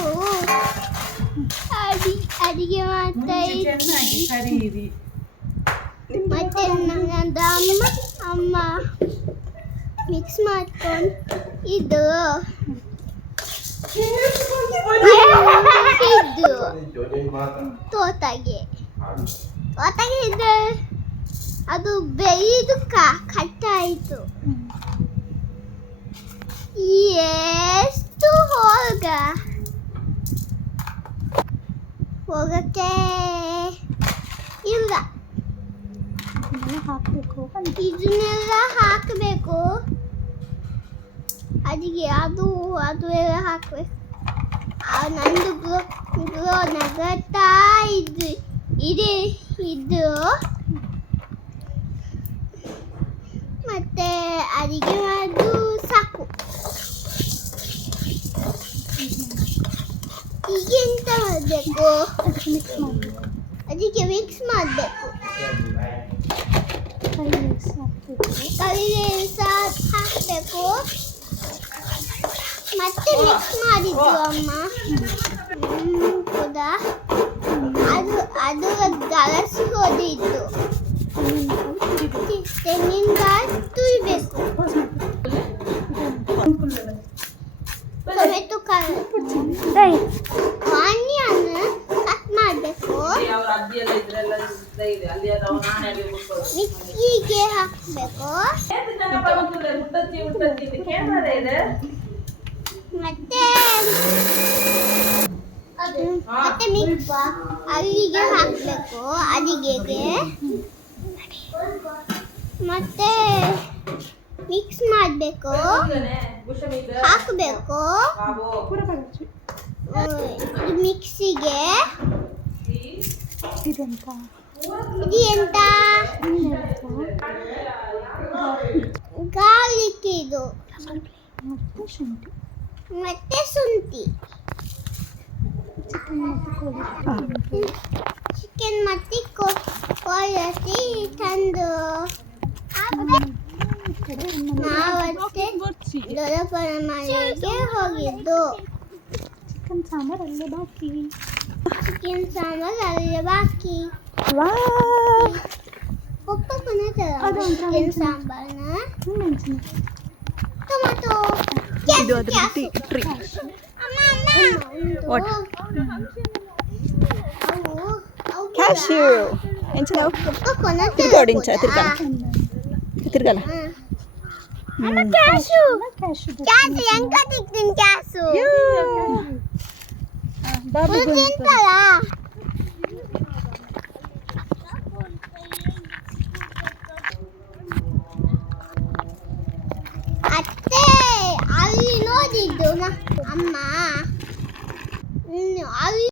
ನಾವು ಅಡಿಗೆ ಮಾಡ್ತಾ ಇದ್ವಿ. ಮತ್ತೆ ನನ್ನದು ಅಮ್ಮ ಮಿಕ್ಸ್ ಮಾಡ್ಕೊಂಡು ಇದು ತೋತಾಗೆ ಇದ್ರೆ ಅದು ಬೆಳೆದು ಕಟ್ಟಾಯಿತು. ಎಷ್ಟು ಹೋಗಕ್ಕೆ ಇಲ್ಲ. ಇದನ್ನೆಲ್ಲ ಹಾಕಬೇಕು ಅದಕ್ಕೆ ಅದು ಎಲ್ಲ ಹಾಕಬೇಕು. ನಂದು ಗ್ಲೋ ನಗತಾ ಇದು ಮತ್ತೆ ಅಡಿಗೆ ಮಾಡೋದು ಸಾಕು. ಈಗ ಎಂತ ಮಾಡಬೇಕು? ಅದಕ್ಕೆ ಮಿಕ್ಸ್ ಮಾಡಬೇಕು. ಕರಿಬೇವು ಹಾಕಬೇಕು. ಮತ್ತೆ ಮಿಕ್ಸ್ ಮಾಡಿದ್ದು ಅಮ್ಮ ಕೂಡ ಅದು ಗಲಸಿ ಹೋದಿದ್ದು. ತೆಂಗಿನಕಾಯಿ ತುರಿಬೇಕು. ಟೊಮೆಟೊ ಆನಿಯನ್ ಕಟ್ ಮಾಡಬೇಕು. ಮಿಕ್ಸಿಗೆ ಹಾಕಬೇಕು. ಮತ್ತೆ ಮಿಕ್ಸ್ ಅಲ್ಲಿಗೆ ಹಾಕಬೇಕು. ಅಡಿಗೆಗೆ ಮತ್ತೆ ಮಿಕ್ಸ್ ಮಾಡಬೇಕು. ಹಾಕಬೇಕು ಮಿಕ್ಸಿಗೆ. ಇದು ಎಂತ ಗಾರ್ಲಿಕ್ ಇದು ಮತ್ತೆ ಶುಂಠಿ. ಚಿಕನ್ ಮತ್ತೆ ಕೊಳಸಿ ತಂದು ನಾವಷ್ಟೇ ದೊಡ್ಡಪ್ಪನ ಮನೆಗೆ ಹೋಗಿದ್ದು. ಚಿಕನ್ ಸಾಂಬಾರ್ ಅಲ್ಲೇ ಬಾಕಿ. ಪಪ್ಪ ಚಿಕನ್ ಸಾಂಬಾರ್ನ ಟೊಮೆಟೊ ಕ್ಯಾಶ್ಯೂ ಎಂಚನವು ತಿರ್ಗಲ್ಲ ಕ್ಯಾಶು ಎಂಕ ತಿಂತೀನಿ. ಕ್ಯಾಶು ತಿಂತಲ್ಲ. ಅತ್ತೆ ಅಲ್ಲಿ ನೋಡಿದ್ದು ಅಮ್ಮ ಅಲ್ಲಿ